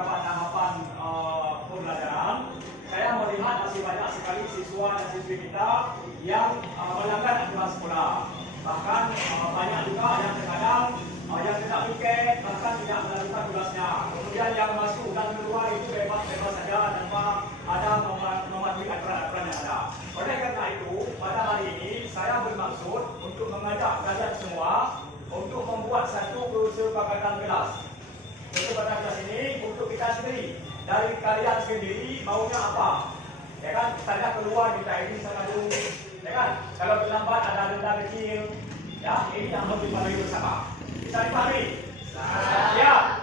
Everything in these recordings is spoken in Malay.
beberapa tahapan pembelajaran, saya melihat masih banyak sekali siswa dan siswi kita yang melanggar aturan sekolah. Bahkan banyak juga yang terkadang yang tidak piket, bahkan tidak melakukan tugasnya. Kemudian yang masuk dan keluar itu bebas saja tanpa ada mematuhi aturan-aturan yang ada. Oleh karena itu, pada hari ini saya bermaksud untuk mengajak kalian semua untuk membuat satu kesepakatan kelas. Kesepakatan kelas ini untuk kita sendiri. Dari kalian sendiri maunya apa? Ya kan, misalnya keluar kita ini sama dulu. Ya kan, kalau terlambat ada denda kecil. Ya, ini yang harus dipahami bersama. Bisa dipahami? Ya.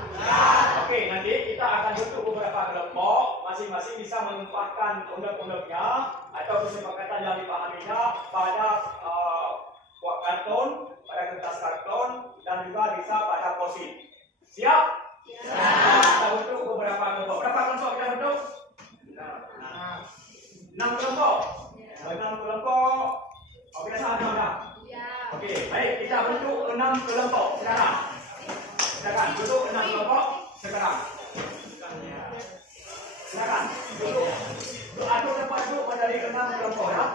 Oke, nanti kita akan bentuk beberapa kelompok. Masing-masing bisa menumpahkan undang-undangnya atau kesepakatan yang dipahaminya pada karton, pada kertas karton, dan juga bisa pada posit. Siap? Kita bentuk beberapa kelompok. Berapa kelompok kita bentuk? 6 kelompok. 6 kelompok. Oke, sama-sama. Oke, baik, kita bentuk 6 kelompok sekarang. Silakan bentuk 6 kelompok sekarang. Silakan duduk. Atur tempat duduk pada 6 kelompok ya.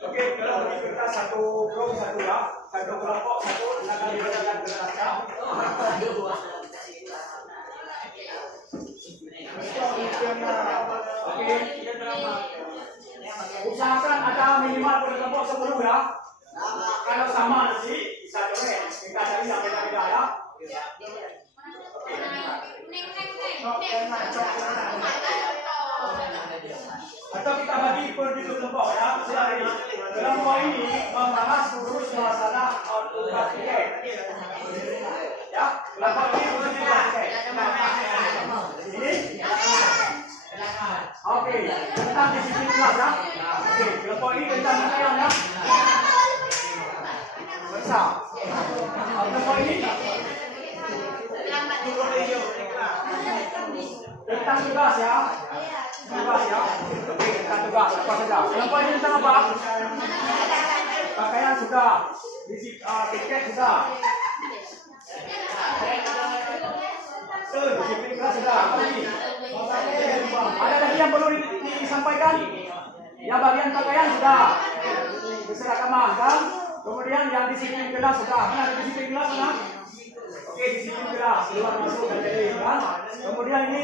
Oke, kalau begitu kita satu kelompok satu ya, satu kelompok satu akan dibacakan kertasnya. Oke, usahakan ada minimal per kelompok 10 ya. Kalau sama nanti bisa coret, kita cari yang beda-beda ya. Atau kita bagi per kelompok ya. Kelompok ini membahas urus masalah tugas tiket. Ya, kelompok ini urus tugas tiket. Ini? Oke, tentang disiplin kelas ya. Oke, kelompok ini tentang pakaian ya. Bisa. Kelompok ini tentang tugas ya. Tugas ya. Oke, tentang tugas apa saja. Kelompok ini tentang apa? Pakaian sudah. Tiket sudah. Disiplin kelas sudah. Ada lagi yang perlu disampaikan? Ya, bagian pakaian sudah. Keserakaman kan? Kemudian yang disiplin kelas sudah. Mana ada disiplin kelas mana? Oke, disiplin kelas. Keluar masuk dan jadi kan? Kemudian ini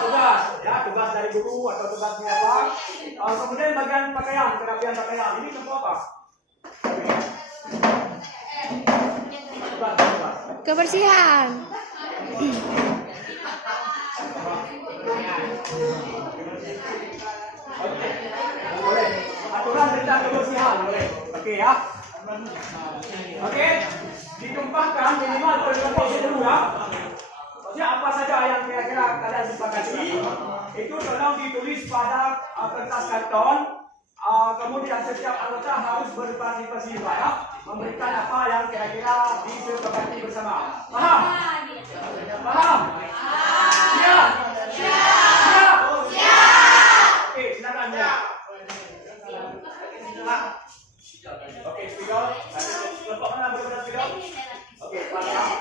tugas. Ya, tugas dari guru atau tugasnya apa? Kemudian bagian pakaian, kerapian pakaian. Ini contoh apa? Tugas. Kebersihan. Boleh. Aturan tentang kebersihan boleh. Oke ya. Oke, ditumpahkan minimal per 20 ya. Maksudnya apa saja yang kira-kira kalian sepakati itu tolong ditulis pada kertas karton. Kemudian setiap anggota harus berpartisipasi juga ya, memberikan apa yang kira-kira disepakati bersama. Paham? Paham? Siap? Siap? Oke, silakan ya. Oke, spidol. Kelompok mana berbeda spidol? Oke, paham.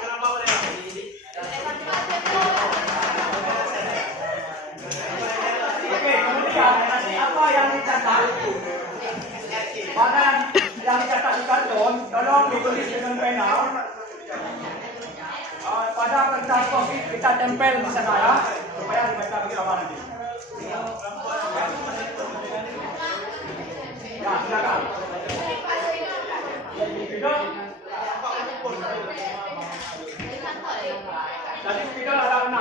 Oke, kemudian nanti apa yang dicatat itu? Pada yang dicatat di karton, tolong ditulis dengan pena. Pada kertas post-it kita tempel di sana ya, supaya dibaca bersama nanti. Ya, silakan. Spidol. Tadi spidol ada 6.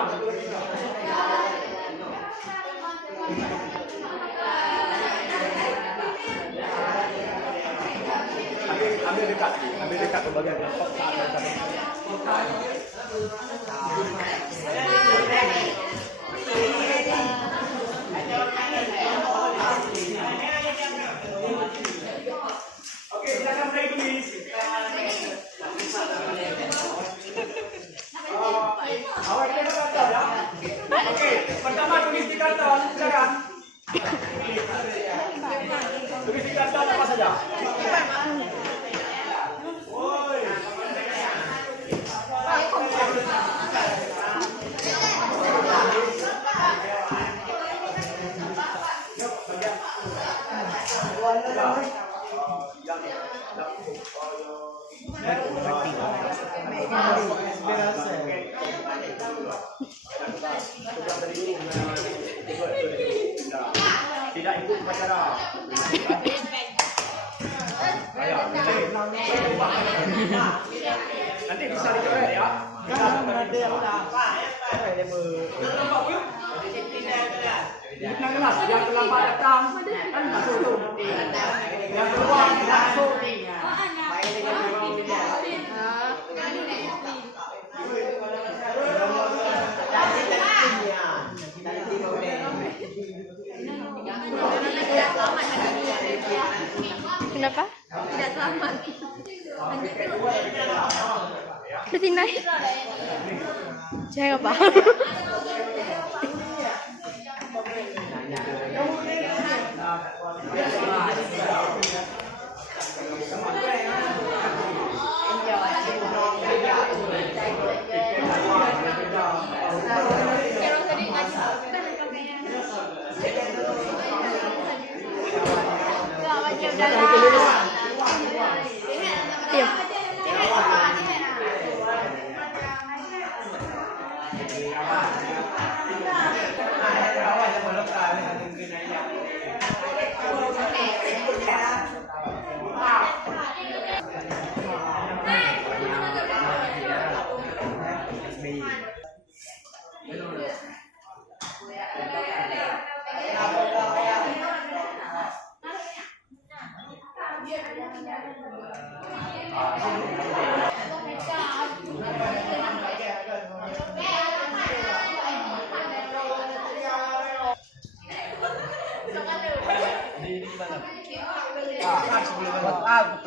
Ambil dekat ke bagian laptop. Oke, silakan mulai tulis. Awak kena kata ya. Oke, pertama tulis di karton, silakan. Tulis di karton apa saja? Tidak ikut upacara. Nanti bisa dicoret ya. Yang kelas, yang terlambat datang kan masuk tu. Yang keluar tidak masuk. Kenapa? Tidak selamat. Berarti naik. Saya nggak paham.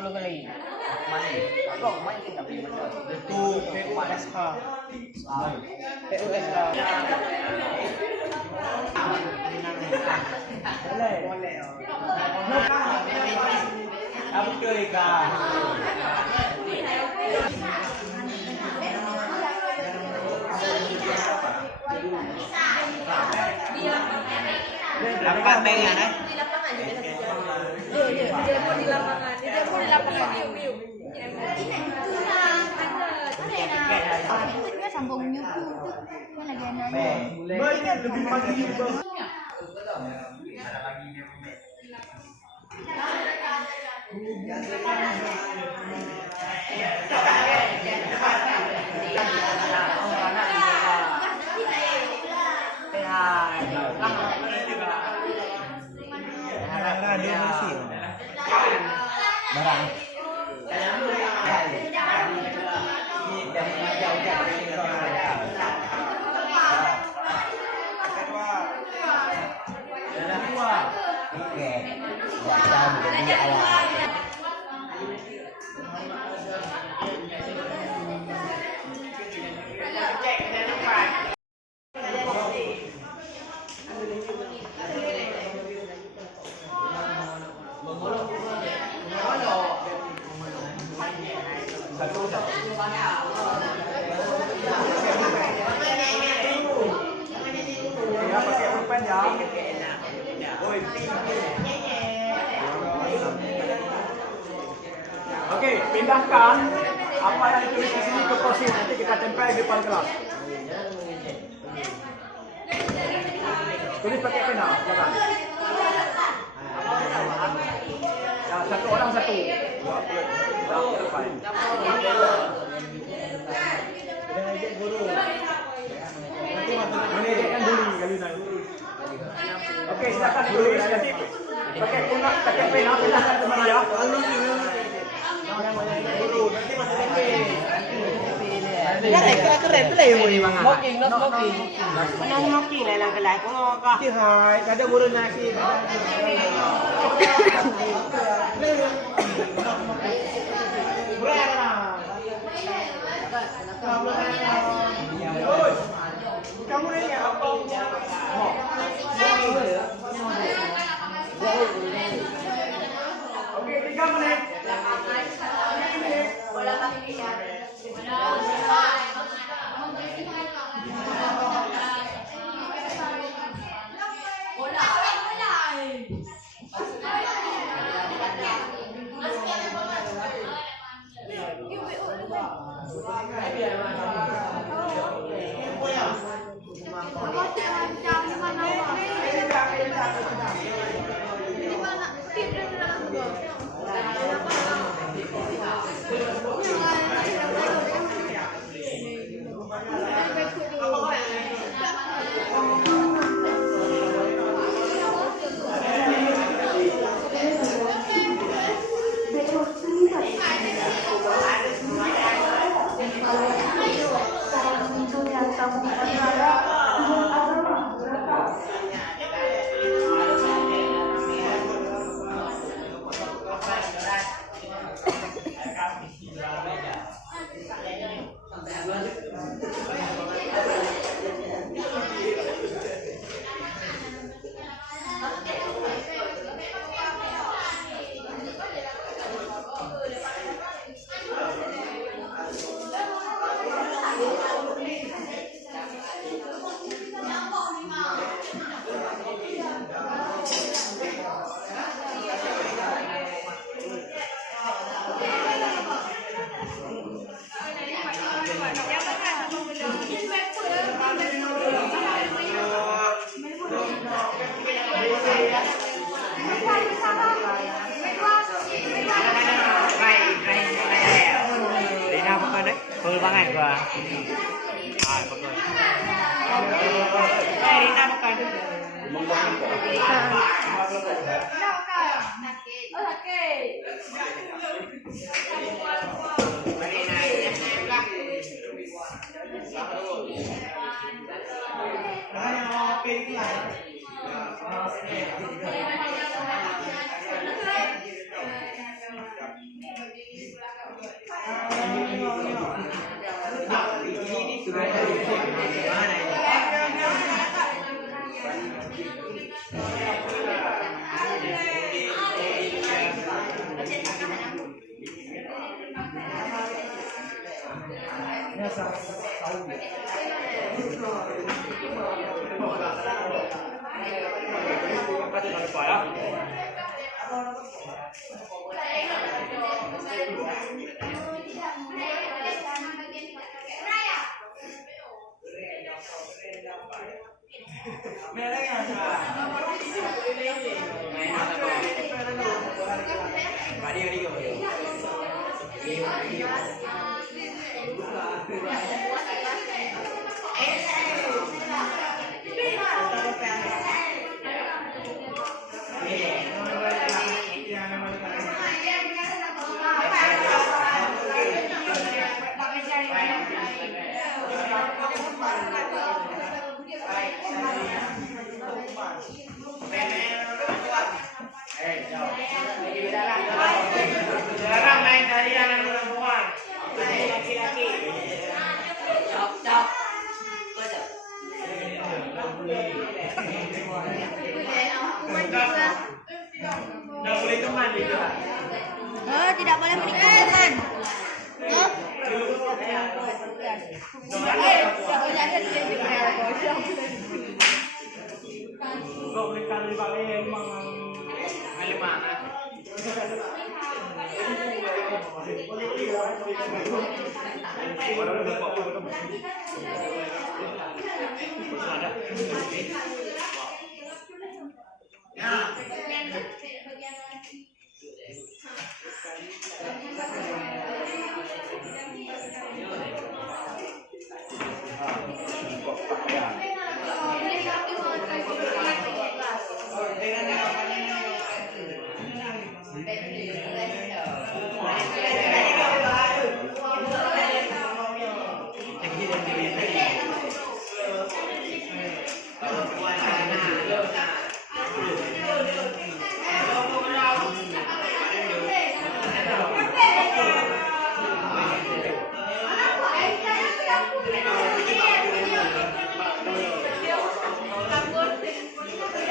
Belum kali. Main. Kok main kita pilih benar. Itu PUSH. PUSH. Boleh. Apa tuh ikan? Lapangan pengen kan? Di lapangan. Di lapangan. Itu sambung nyuku tuh. Kan lagi nanya. Banyak lebih pagi juga. Ada lagi yang barang Ya, pakai pulpen ya. Oke, pindahkan apa yang ditulis di sini ke kursi, nanti kita tempel di depan kelas. Tulis pakai pena, silakan. Ya, satu orang satu. Menedekkan dulu kali ini. Oke, silakan tulis nanti pakai pena, pindahkan ke mana ya? Keren lah yang mau smoking, not smoking. Mana smoking lah lang kalay ko ka. Hai, kada guru nasi. Kamu ini apa? Oke, 3 menit. Banget gua. Ah, betul. Rina bukan.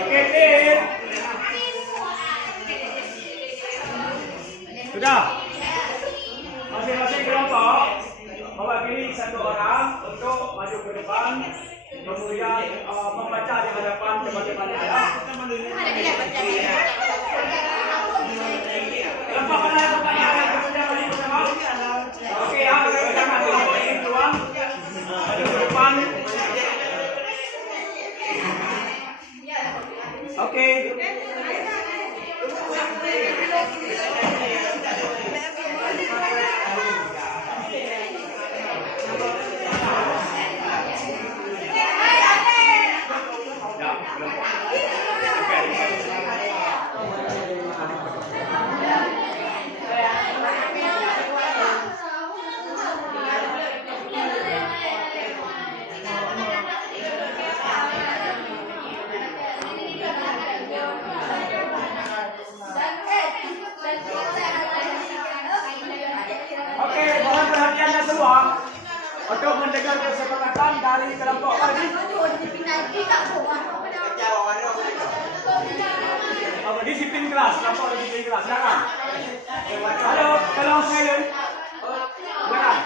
Oke, clear. Sudah. Masing-masing kelompok mewakili satu orang untuk maju ke depan, kemudian membaca di hadapan teman-teman yang ada. Kelompok mana yang pertanyaan kemudian maju bersama? Oke ya, jangan ingin keluar, maju ke depan. Oke. Oke, mohon perhatiannya semua untuk mendengar kesepakatan dari kelompok tadi. Disiplin kelas, kelompok disiplin kelas, silakan. Halo, tolong silent. Silakan.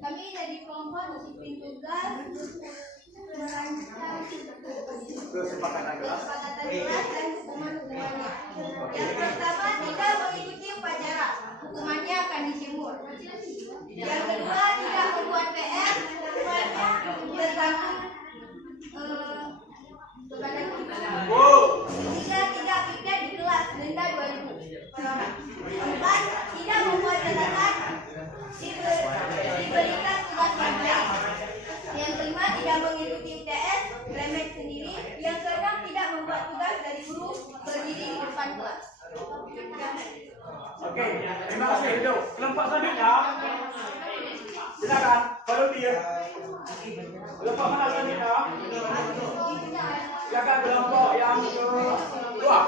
Kami dari kelompok disiplin tugas Kesepakatan kelas. Yang pertama, tidak mengikuti upacara, hukumannya akan dijemur. Yang kedua, tidak membuat PR, hukumannya bertanggung Tiga, tidak pikir di kelas, denda 2.000. Empat, tidak membuat catatan, diberikan tugas tambahan. Yang kelima, tidak mengikuti UTS, remek sendiri. Yang keenam, tidak membuat tugas dari guru, berdiri di depan kelas. Oke, terima kasih. Duduk. Kelompok selanjutnya. Silakan, volunteer. Kelompok mana selanjutnya? Silakan kelompok yang kedua.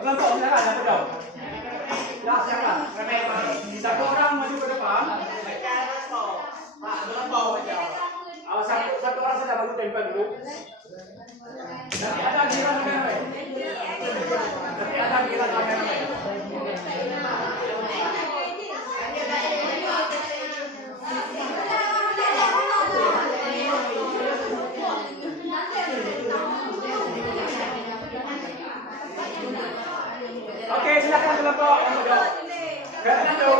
Kelompok silakan yang kedua. Ya, silakan. Satu orang maju ke depan. Satu orang saja baru tempel dulu. Nanti ada giliran kamera. Nanti ada giliran kamera. Oke, silakan kelompok yang kedua. Fernando.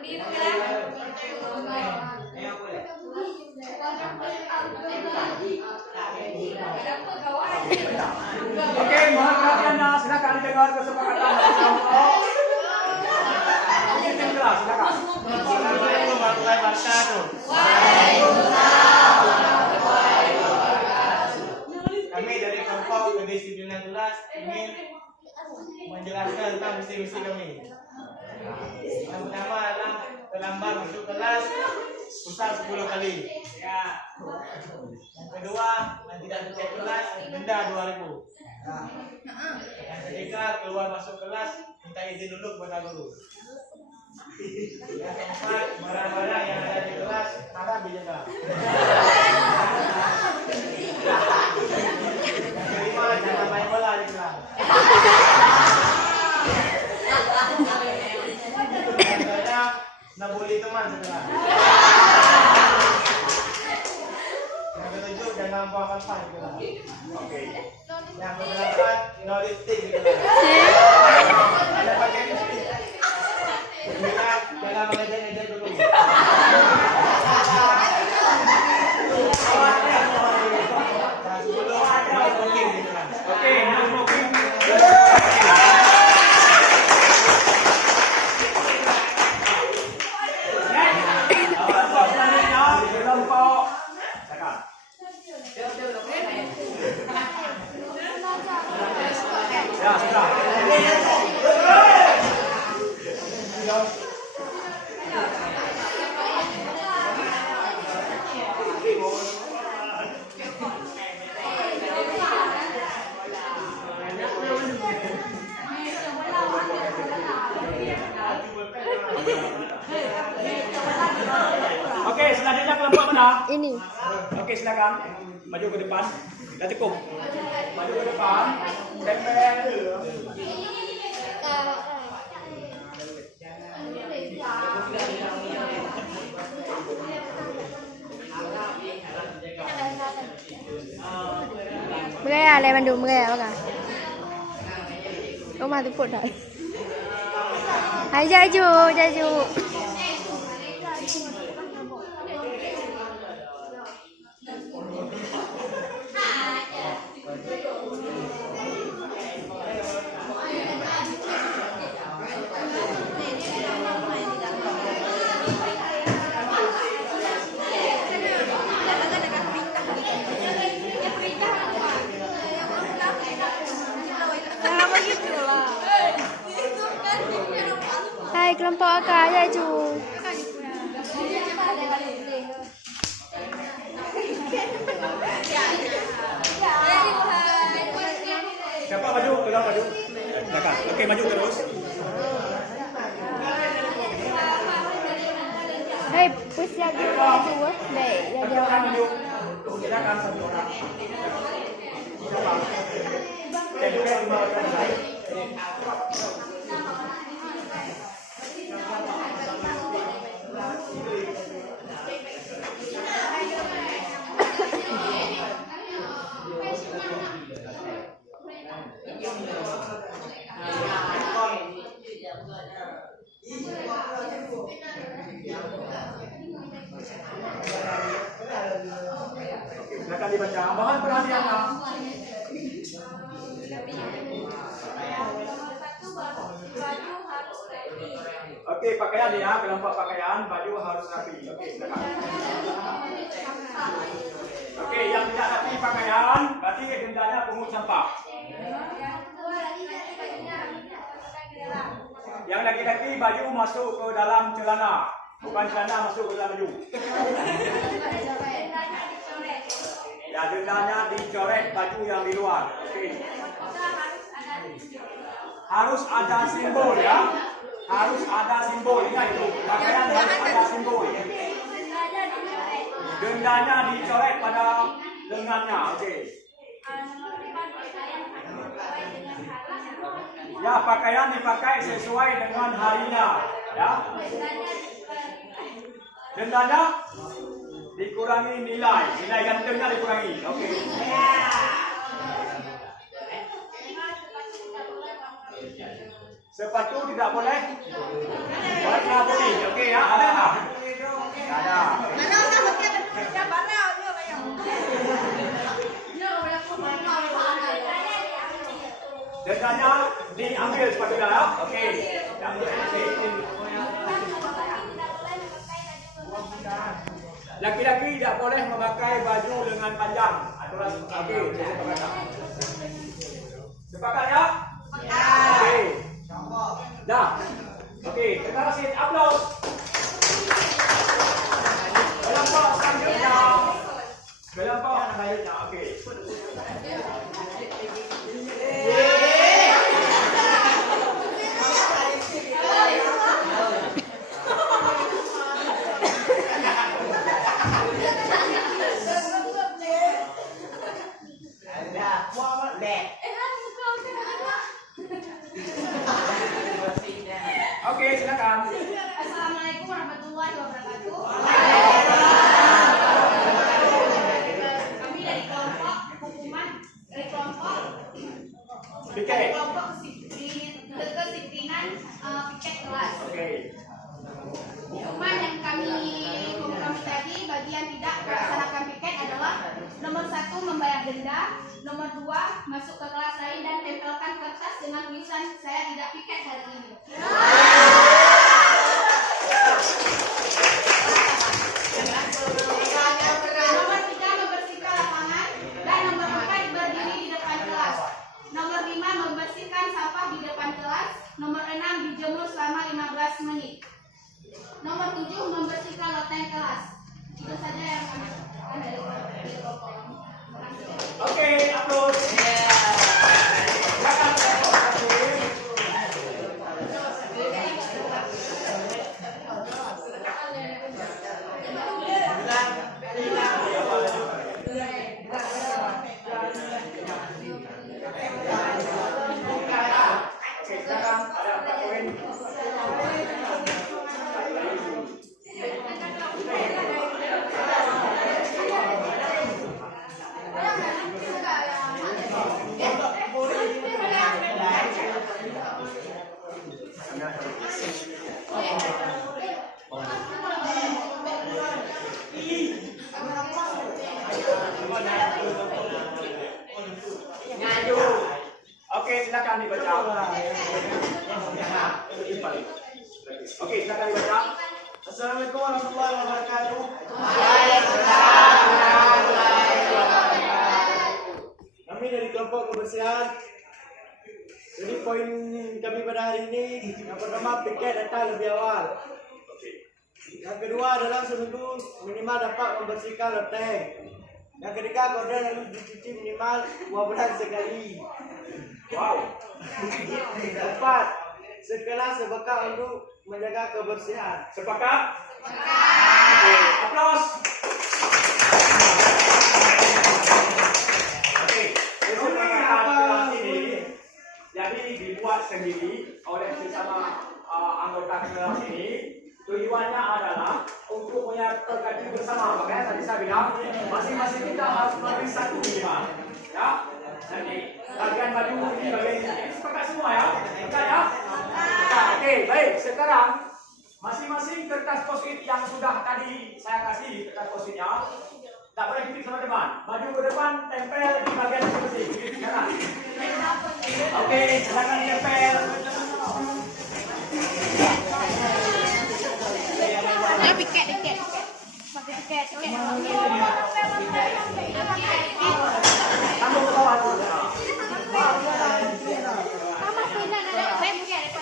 Oke, mohon perhatiannya. Silakan didengar kesepakatan dari kelompok. Izin kelas, silakan. Assalamualaikum warahmatullahi wabarakatuh. Kami dari kelompok kedisiplinan kelas ingin menjelaskan tentang misi-misi kami. Yang pertama adalah terlambat masuk kelas pusat 10 kali. Yang kedua, yang tidak tercek kelas denda 2.000. Yang ketiga, keluar masuk kelas minta izin dulu kepada guru. Yang keempat, barang-barang yang ada di kelas haram dijaga. Yang kelima, jangan main bola di kelas. Yang keenam, nak bully teman sekelas. Yang ketujuh, jangan buang sampah di kelas. Oke. Yang kedelapan, no lipstick di kelas. Ada pakai lipstick. Sembilan, jangan mengejar-ngejar dulu. Dan 10, no smoking di kelas. Oke, no smoking. Kelompok selanjutnya kelompok. Silakan. Ya, sudah. Oke, selanjutnya kelompok mana? Ini. Oke, silakan. Maju ke depan. Dah cukup. Maju ke depan. Tempel. Mười à, này mình đủ 10 à bác à? Không mà tôi phụ thật. Hãy chơi chú, chơi chú. Hai kelompok akak ya cu. Siapa maju? Tolong maju. Silakan. Oke, maju terus. Hai push lagi ya cu. Để ya Silakan dia. maju. Silakan satu orang. Siapa? Oke, juga 5 orang lain. Silakan dibaca. Mohon perhatiannya. Oke, pakaian ya, kelompok pakaian, baju harus rapi. Oke, silakan. Oke, yang tidak rapi pakaian, berarti dendanya pungut sampah. Yang laki-laki baju masuk ke dalam celana, bukan celana masuk ke dalam baju. Ya, dendanya dicoret baju yang di luar. Oke. Harus ada simbol ya. Harus ada simbol, ingat itu. Pakaian harus ada simbol. Dendanya dicoret pada lengannya. Oke. Ya, pakaian dipakai sesuai dengan harinya. Ya. Dendanya dikurangi nilai gantengnya dikurangi. Oke. Sepatu tidak boleh warna putih. Oke ya. Tendanya diambil sepatutnya ya. Okey. Laki-laki tidak boleh memakai baju lengan panjang. Aturan okey, sepakat. Sepakat ya? Okey. Dah. Okey, terima kasih. Aplaus. Kelompok selanjutnya. Kelompok selanjutnya. Okey. Okey, silakan. Assalamualaikum warahmatullahi wabarakatuh. Kami dari kelompok hukuman dari kelompok Piket. kelompok kedisiplinan piket kelas. Okey. Hukuman yang kami tadi bagian tidak melaksanakan piket adalah nomor 1 membayar denda, nomor 2 masuk ke kelas lain dan tempelkan kertas dengan tulisan saya tidak piket hari ini. Nomor 3 membersihkan lapangan dan nomor 4 berdiri di depan kelas. Nomor 5 membersihkan sampah di depan kelas. Nomor 6 dijemur selama 15 menit. Nomor 7 membersihkan loteng kelas. Itu saja yang kami lakukan dari kelompok. Okey, aplaus. Silakan. Okey, silakan dibaca. Okey, silakan dibaca. Assalamualaikum warahmatullahi wabarakatuh. Kami dari kelompok kebersihan. Jadi poin kami pada hari ini yang pertama piket datang lebih awal. Yang kedua adalah seminggu minimal dapat membersihkan loteng. Yang ketiga gorden harus dicuci minimal 2 bulan sekali. Wow. 4. Sekelas sebekat untuk menjaga kebersihan. Sepakat? Okey, aplaus. Okey, kesepakatan kelas ini jadi dibuat sendiri oleh sesama anggota kelas ini. Tujuannya adalah untuk menyertai bersama. Makanya tadi saya bilang masing-masing kita harus memberi satu minimal. Ya, nanti bagian baju ini bagian ini sepakat semua ya. Sepakat ya? Okey, baik. Sekarang masing-masing kertas post-it yang sudah tadi saya kasih kertas post-itnya tak boleh titik sama teman. Maju ke depan, tempel di bagian bersih. Jangan. Okey, silakan tempel. Piket. Pakai piket. Sambung ke bawah dulu. Mama pindah ada piket.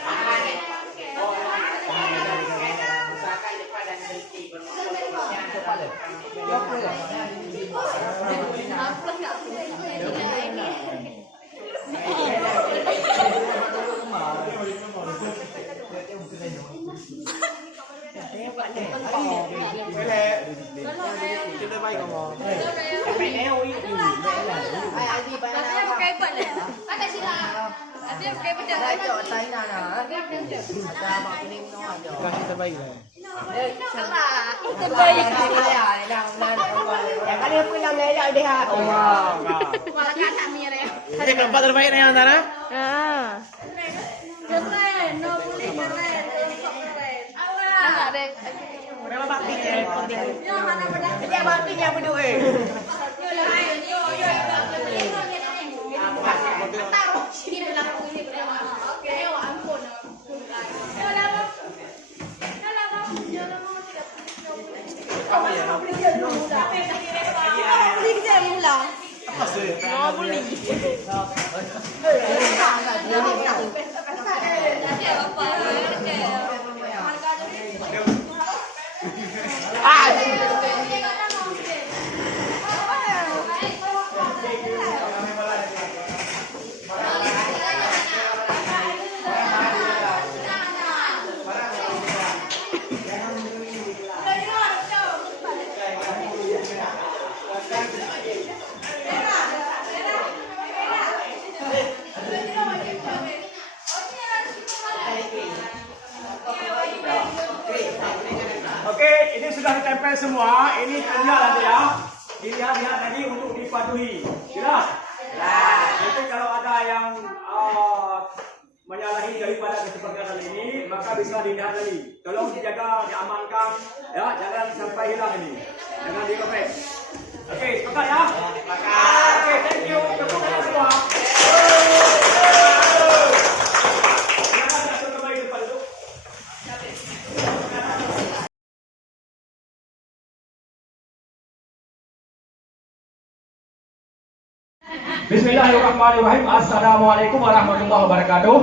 Kita baik ngomong. Ada sila. Ada pakai pedang. Kasih terbaik lah. Salah. Terbaik. Yang kali pun yang melak dia. Malah kata mir ya. Ini keempat terbaik nih antara. Keren, no boleh keren. Allah. Ada. Berapa bakti dia? Ya mana pedang. Dia bakti yang berdua. Ini berlaku ini berlaku. Oke, ampun. Beli kita mula. Mau beli. Oke, ini sudah ditempel semua. Ini tinggal nanti ya. Dilihat tadi untuk dipatuhi. Jelas? Jadi kalau ada yang menyalahi daripada kesepakatan ini, maka bisa dilihat lagi. Tolong dijaga, diamankan, ya, jangan sampai hilang ini. Jangan dirobek. Oke, sepakat ya? Oke, thank you. Tepuk tangan semua. Silakan datang kembali depan itu. Bismillahirrahmanirrahim. Assalamualaikum warahmatullahi wabarakatuh.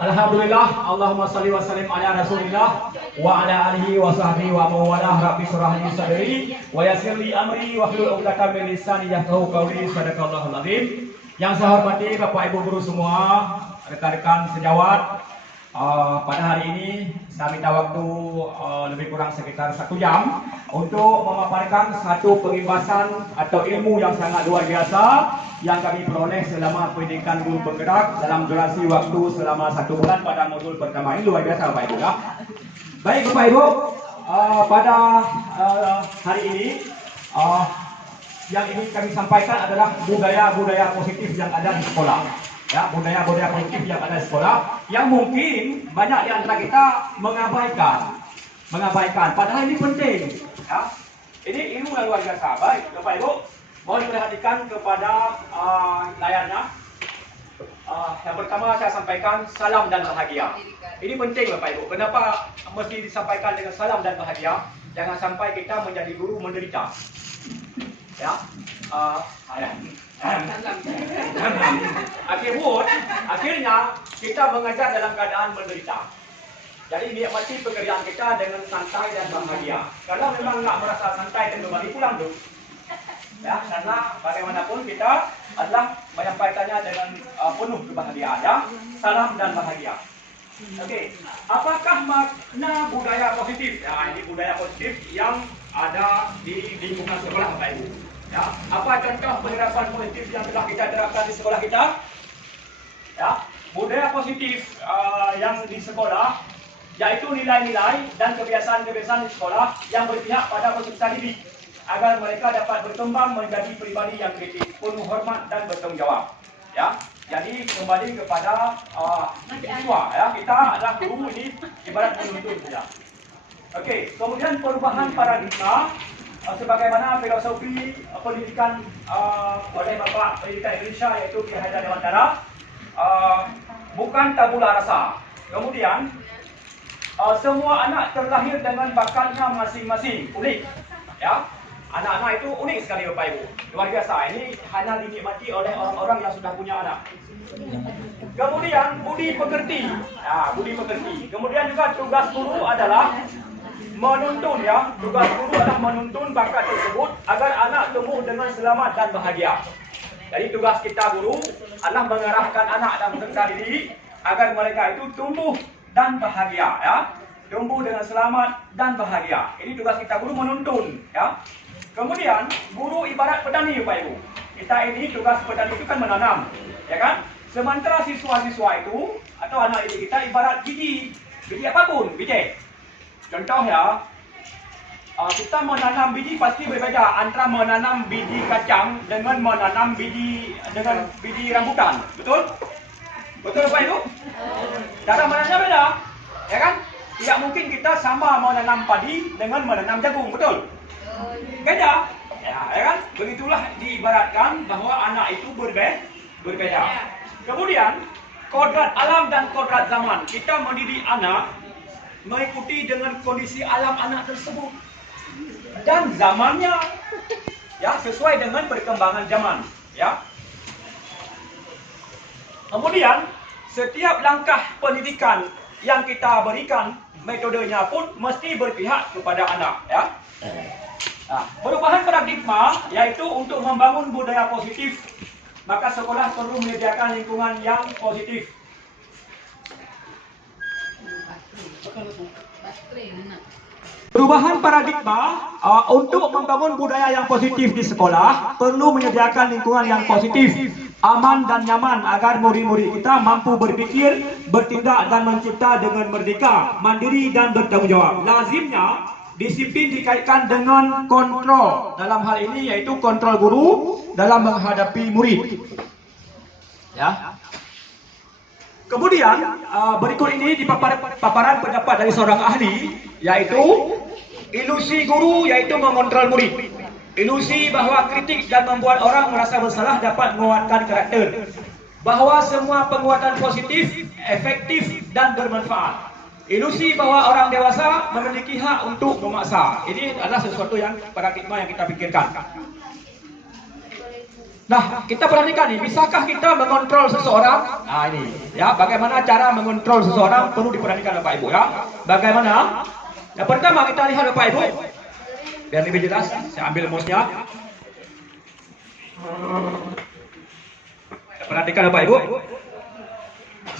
Alhamdulillah. Allahumma salli wa sallim ala Rasulillah wa ala alihi wa sahbihi wa mawalah. Rabbi shrah li sadri wa yassir li amri wa hlul 'uqdatam min lisani yafqahu qawli. Sadaqallahul azim. Yang saya hormati Bapak Ibu guru semua, rekan-rekan sejawat, pada hari ini saya minta waktu lebih kurang sekitar 1 jam untuk memaparkan satu pengibasan atau ilmu yang sangat luar biasa yang kami peroleh selama pendidikan guru bergerak dalam durasi waktu selama 1 bulan pada modul pertama ini. Luar biasa Bapak Ibu ya. Baik Bapak Ibu, pada hari ini yang ingin kami sampaikan adalah budaya-budaya positif yang ada di sekolah. Ya, budaya-budaya positif yang ada di sekolah yang mungkin banyak di antara kita mengabaikan. Padahal ini penting. Ya. Ini ilmu yang luar biasa. Baik, Bapak Ibu, mohon diperhatikan kepada layarnya. Yang pertama saya sampaikan salam dan bahagia. Ini penting Bapak Ibu. Kenapa mesti disampaikan dengan salam dan bahagia? Jangan sampai kita menjadi guru menderita. Ya. Akhirnya kita mengajar dalam keadaan menderita. Jadi nikmati pekerjaan kita dengan santai dan bahagia. Kalau memang nggak merasa santai dan kembali pulang dulu. Ya, karena bagaimanapun kita adalah menyampaikannya dengan penuh kebahagiaan. Ya, salam dan bahagia. Oke, apakah makna budaya positif? Nah, ini budaya positif yang ada di lingkungan sekolah Bapak Ibu. Ya, apa contoh penerapan positif yang telah kita terapkan di sekolah kita? Ya, budaya positif yang di sekolah yaitu nilai-nilai dan kebiasaan-kebiasaan di sekolah yang berpihak pada peserta didik agar mereka dapat berkembang menjadi pribadi yang kritis, penuh hormat dan bertanggung jawab. Ya, jadi kembali kepada siswa. Ya, kita adalah guru ini ibarat penuntun saja. Oke, kemudian perubahan paradigma sebagaimana filosofi pendidikan oleh Bapak Pendidikan Indonesia yaitu Ki Hajar Dewantara, bukan tabula rasa. Kemudian semua anak terlahir dengan bakatnya masing-masing, unik. Ya, anak-anak itu unik sekali Bapak Ibu, luar biasa. Ini hanya dinikmati oleh orang-orang yang sudah punya anak. Kemudian budi pekerti, budi pekerti. Kemudian juga tugas guru adalah menuntun, ya. Tugas guru adalah menuntun bakat tersebut agar anak tumbuh dengan selamat dan bahagia. Jadi tugas kita guru adalah mengarahkan anak dan peserta didik agar mereka itu tumbuh dan bahagia, ya. Tumbuh dengan selamat dan bahagia. Ini tugas kita guru menuntun, ya. Kemudian guru ibarat petani Bapak Ibu. Kita ini tugas petani itu kan menanam, ya kan? Sementara siswa-siswa itu atau anak didik kita ibarat biji apapun, biji. Contoh ya, kita menanam biji pasti berbeza antara menanam biji kacang dengan menanam biji rambutan, betul? Betul Bapak Ibu? Cara menanamnya beda, ya kan? Tidak mungkin kita sama menanam padi dengan menanam jagung, betul? Beda, ya kan? Begitulah diibaratkan bahwa anak itu berbeda. Kemudian kodrat alam dan kodrat zaman. Kita mendidik anak mengikuti dengan kondisi alam anak tersebut dan zamannya, ya, sesuai dengan perkembangan zaman, ya. Kemudian setiap langkah pendidikan yang kita berikan, metodenya pun mesti berpihak kepada anak, ya. Nah, perubahan paradigma yaitu untuk membangun budaya positif, maka sekolah perlu menyediakan lingkungan yang positif. Perubahan paradigma untuk membangun budaya yang positif di sekolah perlu menyediakan lingkungan yang positif, aman dan nyaman agar murid-murid kita mampu berpikir, bertindak dan mencipta dengan merdeka, mandiri dan bertanggung jawab. Lazimnya disiplin dikaitkan dengan kontrol. Dalam hal ini yaitu kontrol guru dalam menghadapi murid. Ya. Kemudian berikut ini paparan pendapat dari seorang ahli, yaitu ilusi guru yaitu mengontrol murid. Ilusi bahwa kritik dan membuat orang merasa bersalah dapat menguatkan karakter. Bahwa semua penguatan positif, efektif dan bermanfaat. Ilusi bahwa orang dewasa memiliki hak untuk memaksa. Ini adalah sesuatu yang paradigma yang kita pikirkan. Nah, kita perhatikan nih, bisakah kita mengontrol seseorang? Nah ini, ya, bagaimana cara mengontrol seseorang perlu diperhatikan Bapak Ibu, ya. Bagaimana? Yang pertama kita lihat Bapak Ibu, biar lebih jelas, saya ambil mouse-nya. Perhatikan Bapak Ibu.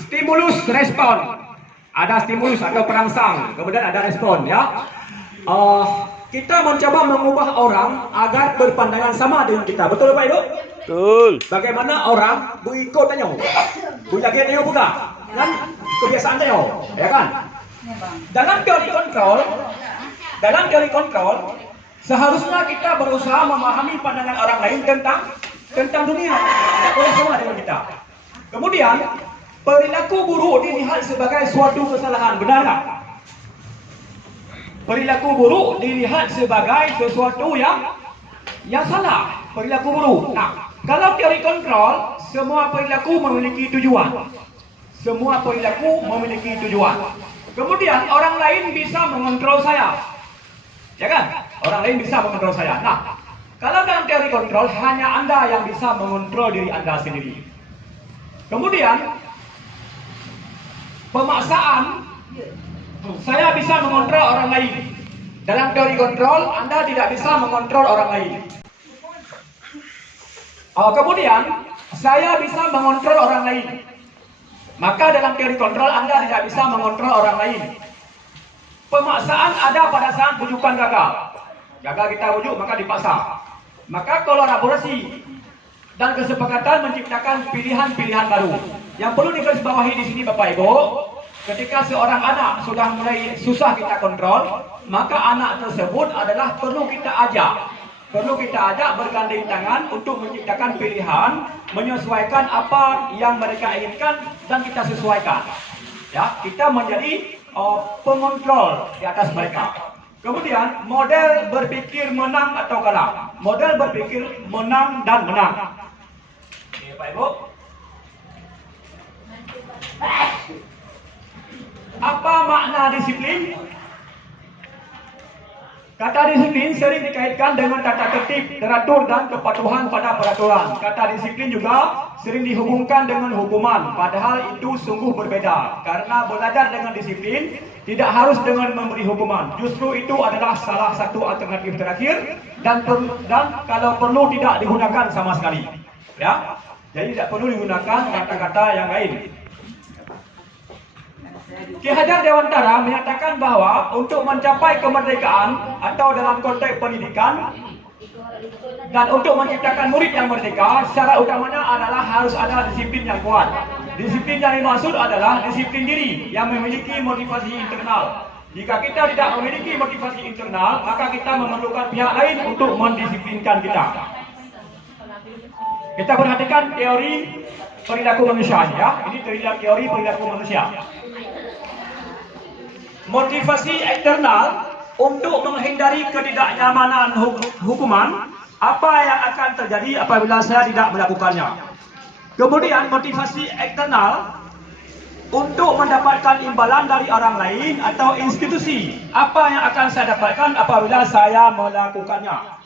Stimulus respon. Ada stimulus atau perangsang, kemudian ada respon, ya. Kita mencoba mengubah orang agar berpandangan sama dengan kita. Betul Bapak Ibu? Betul. Bagaimana orang berikut tanya, bukan tanya bukan, kan kebiasaan tanya, ya kan? Dalam teori kontrol, seharusnya kita berusaha memahami pandangan orang lain tentang dunia. Tidak boleh sama dengan kita. Kemudian perilaku buruk dilihat sebagai suatu kesalahan, benar tak? Perilaku buruk dilihat sebagai sesuatu yang salah. Perilaku buruk. Nah, kalau teori kontrol, semua perilaku memiliki tujuan. Semua perilaku memiliki tujuan. Kemudian orang lain bisa mengontrol saya, ya kan? Orang lain bisa mengontrol saya. Nah, kalau dalam teori kontrol hanya Anda yang bisa mengontrol diri Anda sendiri. Kemudian pemaksaan, saya bisa mengontrol orang lain. Dalam teori kontrol, Anda tidak bisa mengontrol orang lain. Kemudian, saya bisa mengontrol orang lain. Maka dalam teori kontrol, Anda tidak bisa mengontrol orang lain. Pemaksaan ada pada saat bujukan gagal. Gagal kita bujuk, maka dipaksa. Maka kolaborasi dan kesepakatan menciptakan pilihan-pilihan baru. Yang perlu digarisbawahi di sini Bapak Ibu, ketika seorang anak sudah mulai susah kita kontrol, maka anak tersebut adalah perlu kita ajak bergandeng tangan untuk menciptakan pilihan, menyesuaikan apa yang mereka inginkan dan kita sesuaikan. Ya, kita menjadi pengontrol di atas mereka. Kemudian model berpikir menang atau kalah. Model berpikir menang dan menang. Oke, Pak Ibu. Apa makna disiplin? Kata disiplin sering dikaitkan dengan tata tertib, teratur dan kepatuhan pada peraturan. Kata disiplin juga sering dihubungkan dengan hukuman, padahal itu sungguh berbeda. Karena belajar dengan disiplin tidak harus dengan memberi hukuman. Justru itu adalah salah satu alternatif terakhir dan kalau perlu tidak digunakan sama sekali. Ya, jadi tidak perlu digunakan kata-kata yang lain. Ki Hajar Dewantara menyatakan bahwa untuk mencapai kemerdekaan atau dalam konteks pendidikan dan untuk menciptakan murid yang merdeka, syarat utamanya adalah harus ada disiplin yang kuat. Disiplin yang dimaksud adalah disiplin diri yang memiliki motivasi internal. Jika kita tidak memiliki motivasi internal, maka kita memerlukan pihak lain untuk mendisiplinkan kita. Kita perhatikan teori perilaku manusia, ya. Ini teori perilaku manusia. Motivasi eksternal untuk menghindari ketidaknyamanan hukuman. Apa yang akan terjadi apabila saya tidak melakukannya? Kemudian motivasi eksternal untuk mendapatkan imbalan dari orang lain atau institusi. Apa yang akan saya dapatkan apabila saya melakukannya?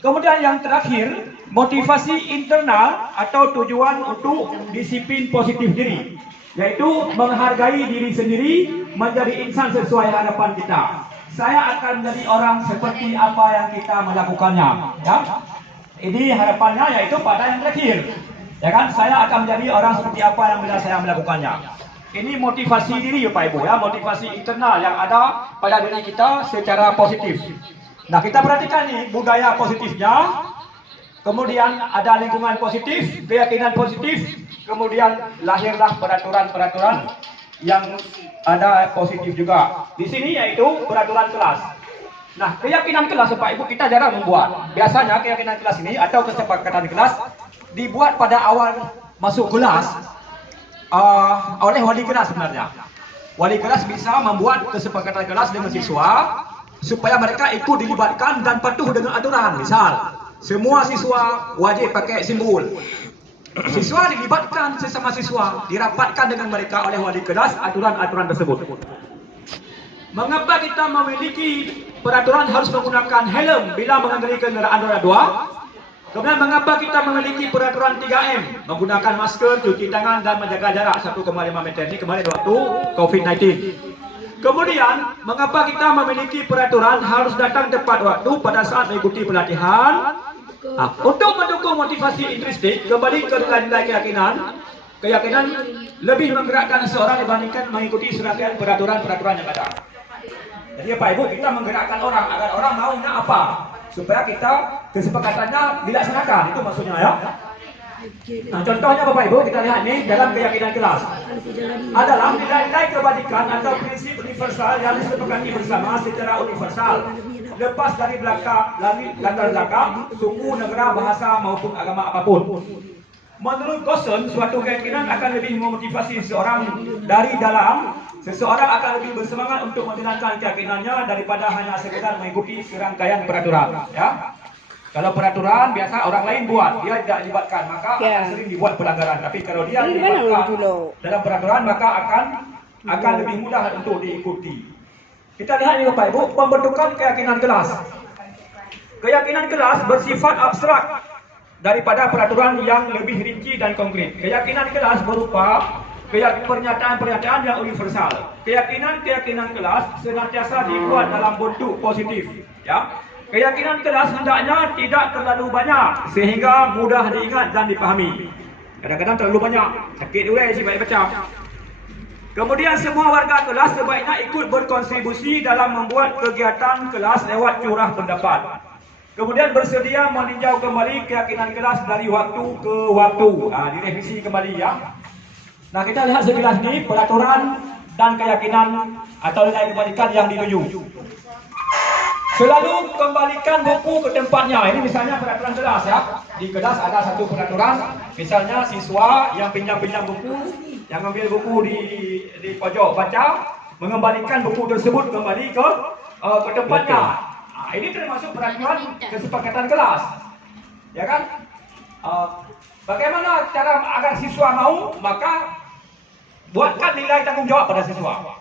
Kemudian yang terakhir, motivasi internal atau tujuan untuk disiplin positif diri, yaitu menghargai diri sendiri, menjadi insan sesuai harapan kita. Saya akan menjadi orang seperti apa yang kita melakukannya. Ya? Ini harapannya yaitu pada yang terakhir. Ya kan? Saya akan menjadi orang seperti apa yang bila saya melakukannya. Ini motivasi diri Bapak Ibu ya, motivasi internal yang ada pada diri kita secara positif. Nah, kita perhatikan nih budaya positifnya. Kemudian ada lingkungan positif, keyakinan positif, kemudian lahirlah peraturan-peraturan yang ada positif juga. Di sini yaitu peraturan kelas. Nah, keyakinan kelas Bapak Ibu kita jarang membuat. Biasanya keyakinan kelas ini atau kesepakatan kelas dibuat pada awal masuk kelas oleh wali kelas sebenarnya. Wali kelas bisa membuat kesepakatan kelas dengan siswa supaya mereka ikut dilibatkan dan patuh dengan aturan. Misal, semua siswa wajib pakai simbol. Siswa dilibatkan sesama siswa, dirapatkan dengan mereka oleh wali kelas aturan-aturan tersebut. Mengapa kita memiliki peraturan harus menggunakan helm bila mengendarai kendaraan roda 2? Kemudian mengapa kita memiliki peraturan 3M, menggunakan masker, cuci tangan dan menjaga jarak 1,5 meter ini kemarin waktu COVID-19. Kemudian mengapa kita memiliki peraturan harus datang tepat waktu pada saat mengikuti pelatihan? Untuk mendukung motivasi intrinsik, kembali ke nilai-nilai keyakinan lebih menggerakkan seseorang dibandingkan mengikuti serangkaian peraturan-peraturan yang ada. Jadi Bapak Ibu, kita menggerakkan orang agar orang maunya apa? Supaya kita kesepakatannya dilaksanakan, itu maksudnya ya. Nah, contohnya Bapak Ibu, kita lihat nih dalam keyakinan kelas adalah nilai-nilai kebajikan atau prinsip universal yang disepakati bersama secara universal, lepas dari latar belakang, suku, negara, bahasa maupun agama apapun. Menurut Gossen, suatu keyakinan akan lebih memotivasi seseorang dari dalam. Seseorang akan lebih bersemangat untuk menjalankan keyakinannya daripada hanya sekedar mengikuti serangkaian peraturan. Ya. Kalau peraturan biasa orang lain buat, dia tidak dilibatkan, maka akan sering dibuat pelanggaran. Tapi kalau dia dilibatkan dalam peraturan, maka akan lebih mudah untuk diikuti. Kita lihat ini Bapak Ibu, pembentukan keyakinan kelas. Keyakinan kelas bersifat abstrak daripada peraturan yang lebih rinci dan konkret. Keyakinan kelas berupa pernyataan-pernyataan yang universal. Keyakinan kelas senantiasa dibuat dalam bentuk positif. Ya. Keyakinan kelas hendaknya tidak terlalu banyak sehingga mudah diingat dan dipahami. Kadang-kadang terlalu banyak, sakit juga si baik baca. Kemudian semua warga kelas sebaiknya ikut berkontribusi dalam membuat kegiatan kelas lewat curah pendapat. Kemudian bersedia meninjau kembali keyakinan kelas dari waktu ke waktu. Direvisi kembali ya. Nah, kita lihat sekilas ini peraturan dan keyakinan atau nilai kebajikan yang dituju. Selalu kembalikan buku ke tempatnya. Ini misalnya peraturan kelas ya. Di kelas ada satu peraturan, misalnya siswa yang pinjam-pinjam buku, yang ambil buku di pojok baca, mengembalikan buku tersebut kembali ke tempatnya. Nah, ini termasuk peraturan kesepakatan kelas. Ya kan? Bagaimana cara agar siswa mau? Maka buatkan nilai tanggung jawab pada siswa.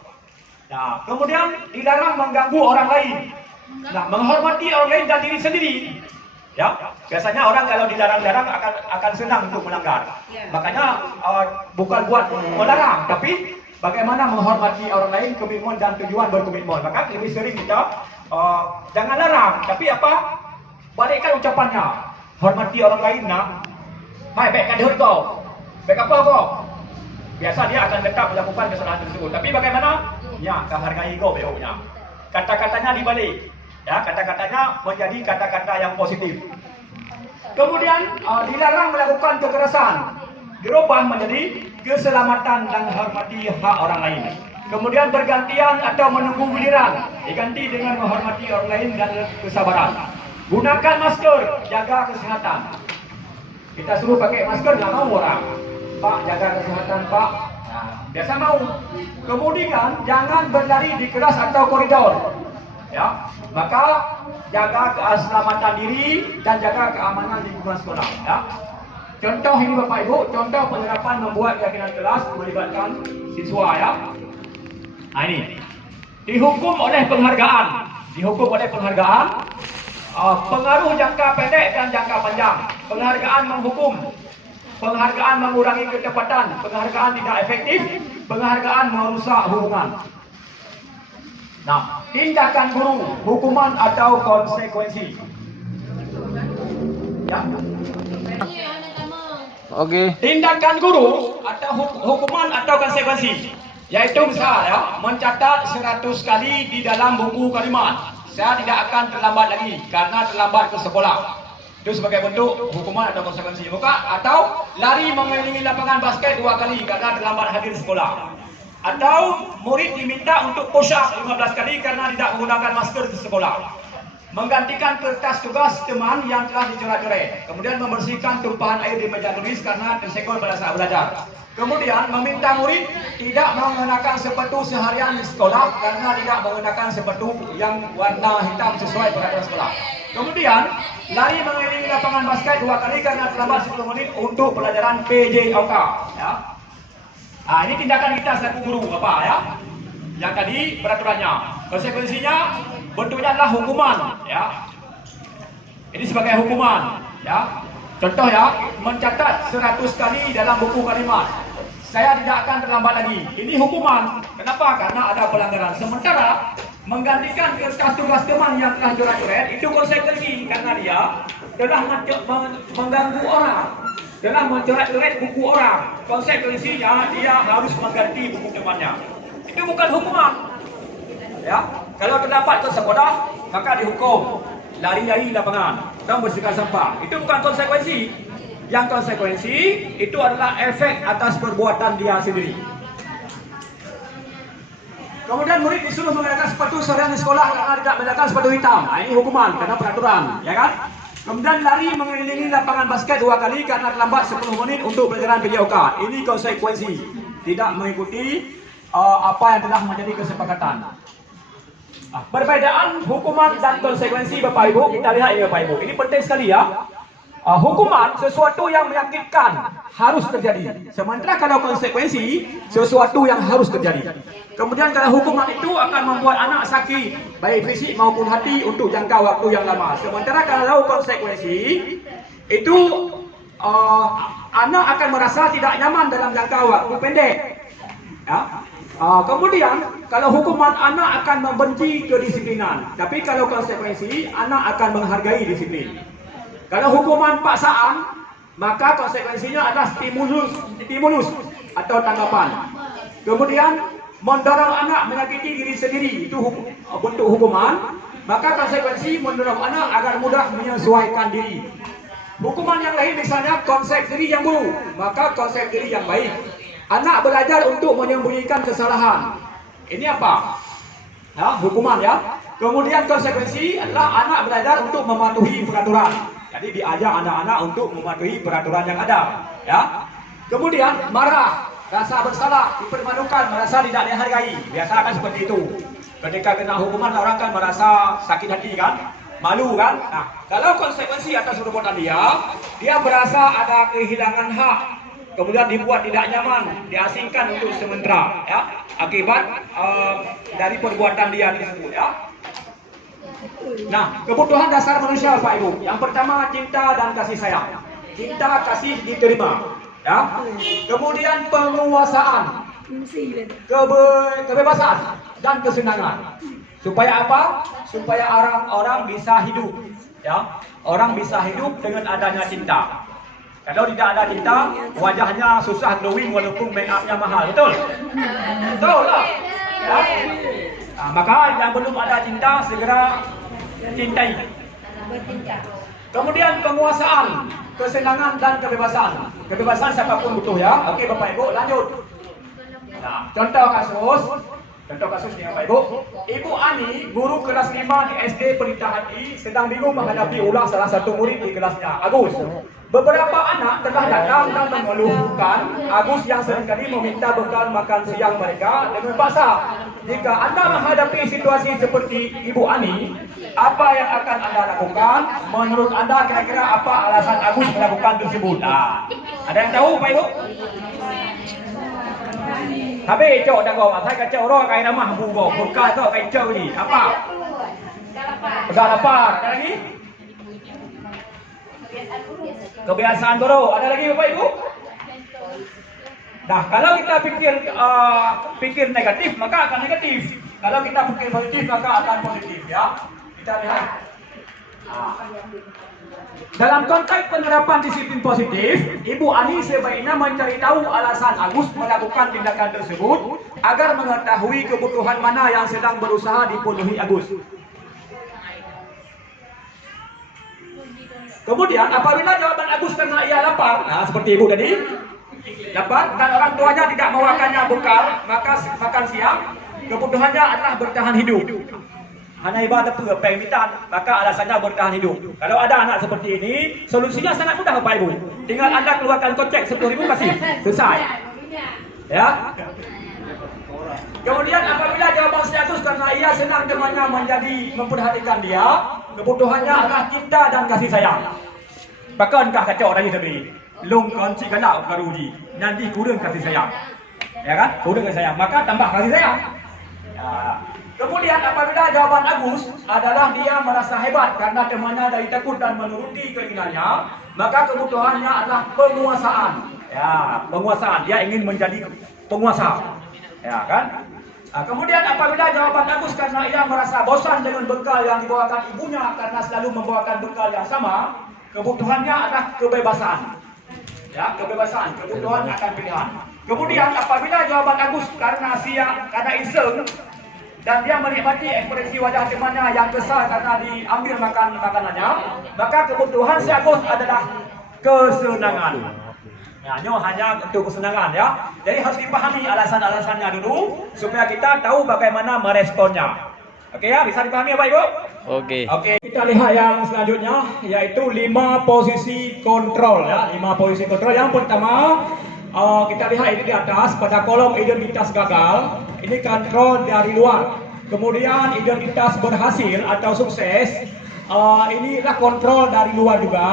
Nah, kemudian dilarang mengganggu orang lain. Nah, menghormati orang lain dan diri sendiri. Ya, biasanya orang kalau dilarang-larang akan senang untuk melanggar. Makanya bukan buat melarang, tapi bagaimana menghormati orang lain, komitmen dan tujuan berkomitmen. Maka lebih sering kita jangan larang, tapi apa? Balikkan ucapannya. Hormati orang lain nak. Mai baikkan dia kau. Baik apa kau? Biasa dia akan tetap melakukan kesalahan tersebut. Tapi bagaimana? Ya, kau hargai kau beoknya. Kata-katanya dibalik. Ya, kata-katanya menjadi kata-kata yang positif. Kemudian dilarang melakukan kekerasan, dirubah menjadi keselamatan dan menghormati hak orang lain. Kemudian bergantian atau menunggu giliran, diganti dengan menghormati orang lain dan kesabaran. Gunakan masker, jaga kesehatan. Kita suruh pakai masker, nggak mau orang. Pak, jaga kesehatan Pak. Nah, biasa mau. Kemudian jangan berlari di kelas atau koridor. Ya, maka jaga keselamatan diri dan jaga keamanan lingkungan sekolah. Ya. Contoh ini Bapak Ibu, contoh penerapan membuat keyakinan kelas melibatkan siswa ya. Nah ini, dihukum oleh penghargaan. Pengaruh jangka pendek dan jangka panjang. Penghargaan menghukum, penghargaan mengurangi ketepatan, penghargaan tidak efektif, penghargaan merusak hubungan. Nah, tindakan guru, hukuman atau konsekuensi. Ya. Oke. Tindakan guru atau hukuman atau konsekuensi, yaitu misal ya, mencatat 100 kali di dalam buku kalimat. Saya tidak akan terlambat lagi karena terlambat ke sekolah. Itu sebagai bentuk hukuman atau konsekuensi. Atau lari mengelilingi lapangan basket 2 kali karena terlambat hadir sekolah. Atau murid diminta untuk push up 15 kali karena tidak menggunakan masker di sekolah. Menggantikan kertas tugas teman yang telah dicoret-coret. Kemudian membersihkan tumpahan air di meja tulis karena tersenggol pada saat belajar. Kemudian meminta murid tidak mengenakan sepatu seharian di sekolah karena tidak mengenakan sepatu yang warna hitam sesuai peraturan sekolah. Kemudian lari mengelilingi lapangan basket 2 kali karena terlambat 10 menit untuk pelajaran PJOK. Ya. Nah, ini tindakan kita selaku guru, Bapak ya. Yang tadi peraturannya. Konsekuensinya bentuknya adalah hukuman, ya. Ini sebagai hukuman, ya. Contoh ya, mencatat 100 kali dalam buku kalimat. Saya tidak akan terlambat lagi. Ini hukuman. Kenapa? Karena ada pelanggaran. Sementara menggantikan kertas tugas teman yang telah coret-coret itu konsekuensi karena dia telah mengganggu orang, telah mencoret-coret buku orang. Konsekuensinya dia harus mengganti buku temannya. Itu bukan hukuman. Ya, kalau terdapat ke sekolah maka dihukum lari-lari lapangan dan bersihkan sampah. Itu bukan konsekuensi. Yang konsekuensi itu adalah efek atas perbuatan dia sendiri. Kemudian murid disuruh menggunakan sepatu seharian di sekolah karena tidak menggunakan sepatu hitam. Nah, ini hukuman karena peraturan, ya kan? Kemudian lari mengelilingi lapangan basket 2 kali karena terlambat 10 menit untuk pelajaran PJOK. Ini konsekuensi. Tidak mengikuti apa yang telah menjadi kesepakatan. Perbedaan hukuman dan konsekuensi Bapak Ibu, kita lihat ini Bapak Ibu. Ini penting sekali ya. Hukuman sesuatu yang menyakitkan harus terjadi. Sementara kalau konsekuensi sesuatu yang harus terjadi. Kemudian kalau hukuman itu akan membuat anak sakit baik fisik maupun hati untuk jangka waktu yang lama. Sementara kalau konsekuensi itu anak akan merasa tidak nyaman dalam jangka waktu pendek. Ya. Kemudian kalau hukuman anak akan membenci kedisiplinan, tapi kalau konsekuensi anak akan menghargai disiplin. Kalau hukuman paksaan, maka konsekuensinya adalah stimulus atau tanggapan. Kemudian mendorong anak menyakiti diri sendiri, itu bentuk hukuman. Maka konsekuensi mendorong anak agar mudah menyesuaikan diri. Hukuman yang lain misalnya konsep diri yang buruk, maka konsep diri yang baik. Anak belajar untuk menyembunyikan kesalahan. Ini apa? Ya, hukuman ya. Kemudian konsekuensi adalah anak belajar untuk mematuhi peraturan. Jadi diajak anak-anak untuk mematuhi peraturan yang ada. Ya. Kemudian marah, rasa bersalah, dipermalukan, merasa tidak dihargai. Biasa kan seperti itu. Ketika kena hukuman orang kan merasa sakit hati kan, malu kan. Nah, kalau konsekuensi atas perbuatan dia merasa ada kehilangan hak. Kemudian dibuat tidak nyaman, diasingkan untuk sementara, ya, akibat dari perbuatan dia tersebut, ya. Nah, kebutuhan dasar manusia Pak Ibu. Yang pertama cinta dan kasih sayang. Cinta kasih diterima, ya. Kemudian penguasaan, kebebasan dan kesenangan. Supaya apa? Supaya orang-orang bisa hidup, ya. Orang bisa hidup dengan adanya cinta. Kalau tidak ada cinta, wajahnya susah glowing walaupun make up-nya mahal, betul? Betul lah. Ya. Nah, maka yang belum ada cinta segera cintai. Kemudian penguasaan, kesenangan dan kebebasan. Kebebasan siapapun butuh ya. Oke Bapak Ibu, lanjut. Nah, contoh kasus ni Bapak Ibu. Ibu Ani, guru kelas 5 di SD Pelita Hati, sedang bingung menghadapi ulah salah satu murid di kelasnya, Agus. Beberapa anak telah datang dan mengeluhkan Agus yang seringkali meminta bekal makan siang mereka dengan paksa. jika Anda menghadapi situasi seperti Ibu Ani, apa yang akan Anda lakukan? Menurut Anda kira-kira apa alasan Agus melakukan tersebut? Ada yang tahu Pak Ibu? Habis cok dah kau, saya kacau orang kain nama bu kau, bukan tu kacau ni. Apa? Pegang lapar. Ada lagi? Kebiasaan buruk. Ada lagi Bapak Ibu? Nah, kalau kita pikir negatif, maka akan negatif. Kalau kita pikir positif, maka akan positif, ya. Kita lihat. Dalam konteks penerapan disiplin positif, Ibu Ani sebaiknya mencari tahu alasan Agus melakukan tindakan tersebut agar mengetahui kebutuhan mana yang sedang berusaha dipenuhi Agus. Kemudian apabila jawaban Agus karena ia lapar, nah seperti Ibu tadi, lapar dan orang tuanya tidak membawakannya bekal, maka makan siang, kebutuhannya adalah bertahan hidup. Hanya ibadah pengemitan, maka alasannya bertahan hidup. Kalau ada anak seperti ini, solusinya sangat mudah Bapak Ibu. Tinggal Anda keluarkan kocek 10.000 kasih, selesai. Ya. Kemudian apabila jawaban si Agus karena ia senang temannya memperhatikan dia, kebutuhannya adalah cinta dan kasih sayang. Bahkan kah kacau tadi sendiri. Long kunci kena karuji, nanti kurang kasih sayang. Ya kan? Kurang kasih sayang, maka tambah kasih sayang. Ya. Kemudian apabila jawaban Agus adalah dia merasa hebat karena temannya dari takut dan menuruti keinginannya, maka kebutuhannya adalah penguasaan. Ya, penguasaan. Dia ingin menjadi penguasa. Ya kan? Nah, kemudian apabila jawaban Agus karena ia merasa bosan dengan bekal yang dibawakan ibunya karena selalu membawakan bekal yang sama, kebutuhannya adalah kebebasan. Ya, kebebasan, kebutuhan akan pilihan. Kemudian apabila jawaban Agus karena iseng dan dia menikmati ekspresi wajah temannya yang kesal karena diambil makanannya, maka kebutuhan si Agus adalah kesenangan. Ya, hanya untuk kesenangan ya. Jadi harus dipahami alasan-alasannya dulu supaya kita tahu bagaimana meresponnya. Oke ya, bisa dipahami Bapak Ibu? Oke, kita lihat yang selanjutnya yaitu 5 posisi kontrol ya. 5 posisi kontrol. Yang pertama, kita lihat ini di atas pada kolom identitas gagal. Ini kontrol dari luar. Kemudian identitas berhasil atau sukses. Inilah kontrol dari luar juga.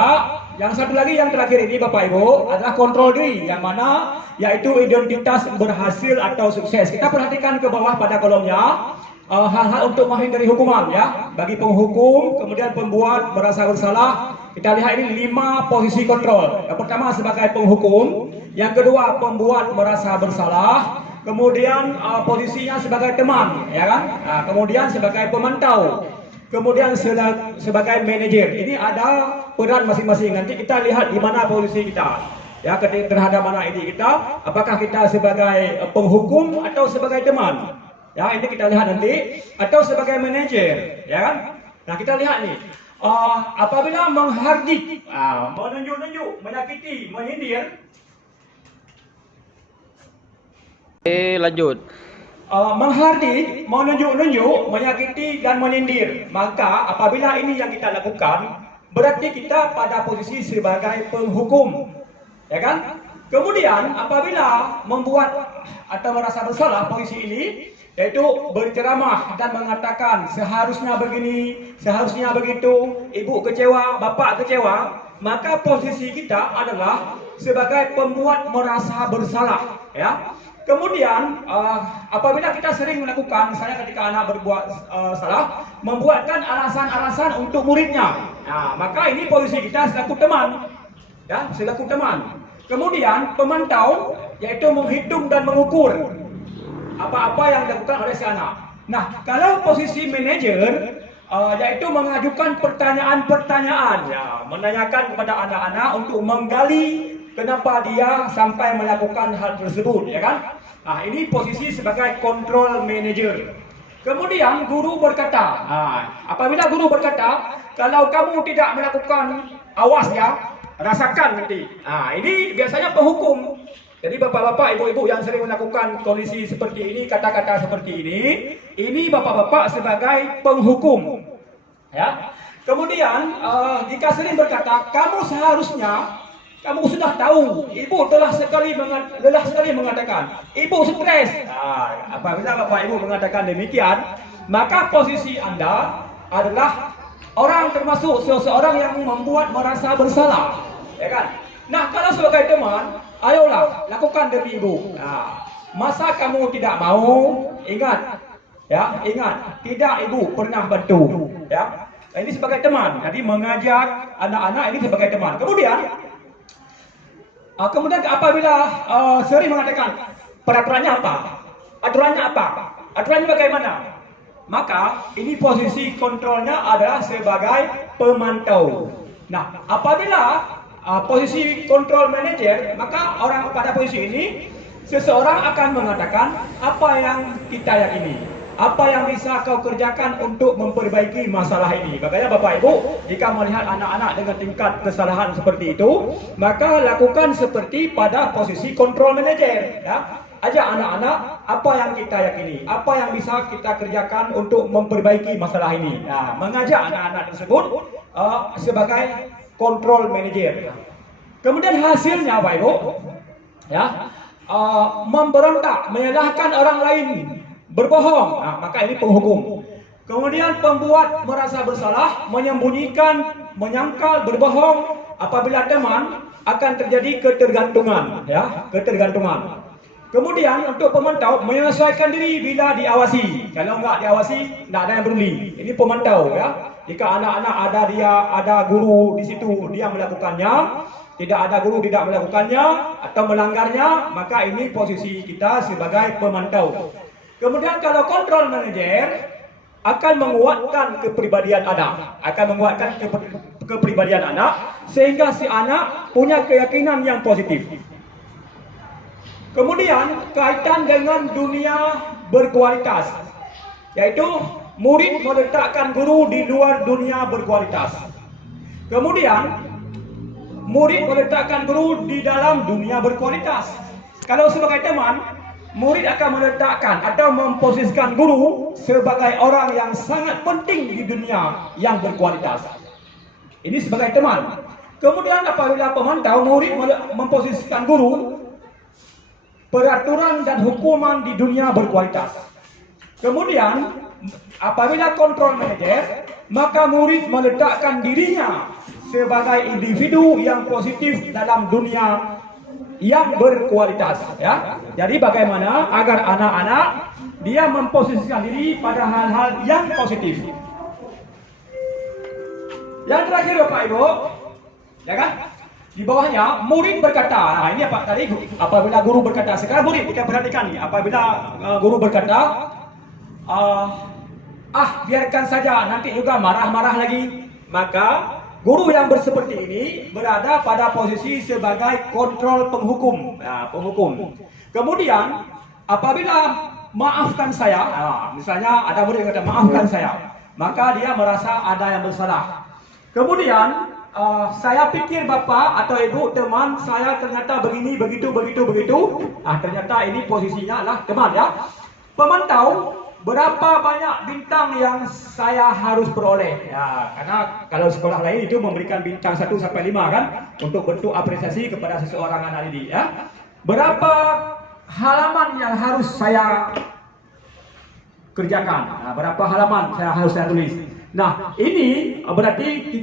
Yang satu lagi yang terakhir ini Bapak Ibu adalah kontrol diri, yang mana yaitu identitas berhasil atau sukses. Kita perhatikan ke bawah pada kolomnya. Hal-hal untuk menghindari hukuman ya. Bagi penghukum, kemudian pembuat merasa bersalah. Kita lihat ini 5 posisi kontrol. Yang pertama sebagai penghukum, yang kedua pembuat merasa bersalah, kemudian posisinya sebagai teman, ya kan? Nah, kemudian sebagai pemantau, kemudian sebagai manajer. Ini ada peran masing-masing. Nanti kita lihat di mana posisi kita. Ya, terhadap mana ini kita, apakah kita sebagai penghukum atau sebagai teman? Ya, ini kita lihat nanti, atau sebagai manajer, ya kan? Nah, kita lihat nih. Apabila menghardik, menunjuk-nunjuk, menyakiti, menyindir. Lanjut. Menghardik, menunjuk-nunjuk, menyakiti dan menyindir. Maka apabila ini yang kita lakukan, berarti kita pada posisi sebagai penghukum, ya kan? Kemudian apabila membuat atau merasa bersalah, posisi ini yaitu berceramah dan mengatakan seharusnya begini, seharusnya begitu, ibu kecewa, bapak kecewa, maka posisi kita adalah sebagai pembuat merasa bersalah, ya. Kemudian apabila kita sering melakukan, misalnya ketika anak berbuat salah, membuatkan alasan-alasan untuk muridnya, nah, maka ini posisi kita selaku teman, ya, selaku teman. Kemudian pemantau, yaitu menghitung dan mengukur apa-apa yang dilakukan oleh si anak. Nah, kalau posisi manajer, yaitu mengajukan pertanyaan-pertanyaan, ya, menanyakan kepada anak-anak untuk menggali kenapa dia sampai melakukan hal tersebut, ya kan? Nah, ini posisi sebagai control manager. Kemudian guru berkata, apabila guru berkata, kalau kamu tidak melakukan, awas ya, rasakan nanti. Ini biasanya penghukum. Jadi bapak-bapak, ibu-ibu yang sering melakukan kondisi seperti ini, kata-kata seperti ini bapak-bapak sebagai penghukum. Ya. Kemudian jika sering berkata, kamu seharusnya Kamu sudah tahu, ibu lelah sekali mengatakan, ibu stres. Apabila bapak ibu mengatakan demikian, maka posisi anda adalah orang termasuk seseorang yang membuat merasa bersalah, ya kan? Nah, kalau sebagai teman, ayolah lakukan demi ibu. Masa kamu tidak mau, ingat, tidak ibu pernah bantu, ya. Ini sebagai teman, jadi mengajak anak-anak ini sebagai teman. Kemudian apabila sering mengatakan peraturannya apa, aturannya bagaimana, maka ini posisi kontrolnya adalah sebagai pemantau. Nah, apabila posisi kontrol manajer, maka orang pada posisi ini seseorang akan mengatakan apa yang kita yakini, apa yang bisa kau kerjakan untuk memperbaiki masalah ini. Makanya Bapak Ibu, jika melihat anak-anak dengan tingkat kesalahan seperti itu, maka lakukan seperti pada posisi kontrol manajer, ya. Ajak anak-anak apa yang kita yakini, apa yang bisa kita kerjakan untuk memperbaiki masalah ini. Nah, mengajak anak-anak tersebut sebagai kontrol manajer. Kemudian hasilnya Bapak Ibu, ya, memberontak, menyalahkan orang lain, berbohong, maka ini penghukum. Kemudian pembuat merasa bersalah, menyembunyikan, menyangkal, berbohong. Apabila teman, akan terjadi ketergantungan, ya, ketergantungan. Kemudian untuk pemantau, menyesuaikan diri bila diawasi. Kalau enggak diawasi, tidak ada yang peduli. Ini pemantau, ya. Jika anak-anak ada guru di situ, dia melakukannya. Tidak ada guru tidak melakukannya atau melanggarnya, maka ini posisi kita sebagai pemantau. Kemudian kalau kontrol manajer akan menguatkan kepribadian anak, sehingga si anak punya keyakinan yang positif. Kemudian kaitan dengan dunia berkualitas, yaitu murid meletakkan guru di luar dunia berkualitas. Kemudian murid meletakkan guru di dalam dunia berkualitas. Kalau sebagai teman, murid akan meletakkan atau memposisikan guru sebagai orang yang sangat penting di dunia yang berkualitas. Ini sebagai teman. Kemudian apabila pemantau, murid memposisikan guru peraturan dan hukuman di dunia berkualitas. Kemudian apabila kontrol manajer, maka murid meletakkan dirinya sebagai individu yang positif dalam dunia yang berkualitas, ya. Jadi bagaimana agar anak-anak dia memposisikan diri pada hal-hal yang positif. Yang terakhir Bapak Ibu, ya kan? Di bawahnya murid berkata. Nah, ini apa tadi? Apabila guru berkata, sekarang murid kita perhatikan nih. Apabila guru berkata, biarkan saja, nanti juga marah-marah lagi. Maka guru yang seperti ini berada pada posisi sebagai kontrol penghukum. Nah, penghukum. Kemudian apabila maafkan saya, misalnya ada murid yang kata maafkan saya, maka dia merasa ada yang bersalah. Kemudian saya pikir bapak atau ibu teman saya ternyata begini, begitu. Ternyata ini posisinya adalah teman, ya. Pemantau, berapa banyak bintang yang saya harus peroleh? Ya, karena kalau sekolah lain itu memberikan bintang 1 sampai 5 kan, untuk bentuk apresiasi kepada seseorang anak didik, ya. Berapa halaman yang harus saya kerjakan? Nah, berapa halaman harus saya tulis? Nah, ini berarti